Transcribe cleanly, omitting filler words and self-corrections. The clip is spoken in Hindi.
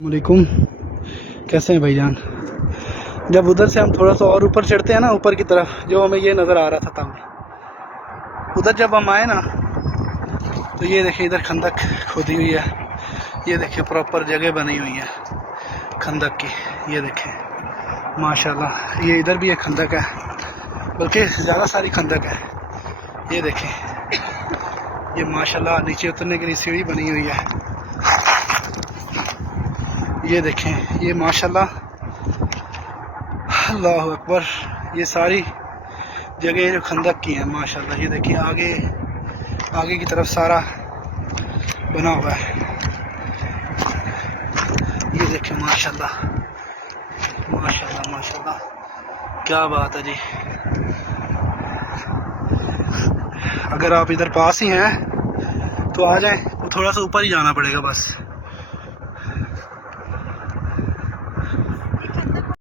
वालेकुम। कैसे हैं भाईजान। जब उधर से हम थोड़ा सा और ऊपर चढ़ते हैं ना, ऊपर की तरफ, जो हमें ये नज़र आ रहा था तब, उधर जब हम आए ना, तो ये देखिए इधर खंदक खोदी हुई है। ये देखिए प्रॉपर जगह बनी हुई है खंदक की। ये देखें माशाल्लाह, ये इधर भी एक खंदक है, बल्कि ज़्यादा सारी खंदक है। ये देखें, ये माशाल्लाह नीचे उतरने के लिए सीढ़ी बनी हुई है। ये देखें, ये माशाल्लाह, अल्लाह अकबर, ये सारी जगह जो खंदक की है माशाल्लाह। ये देखिए आगे आगे की तरफ सारा बना हुआ है। ये देखें माशाल्लाह माशाल्लाह माशाल्लाह, क्या बात है जी। अगर आप इधर पास ही हैं तो आ जाएं, थोड़ा सा ऊपर ही जाना पड़ेगा बस।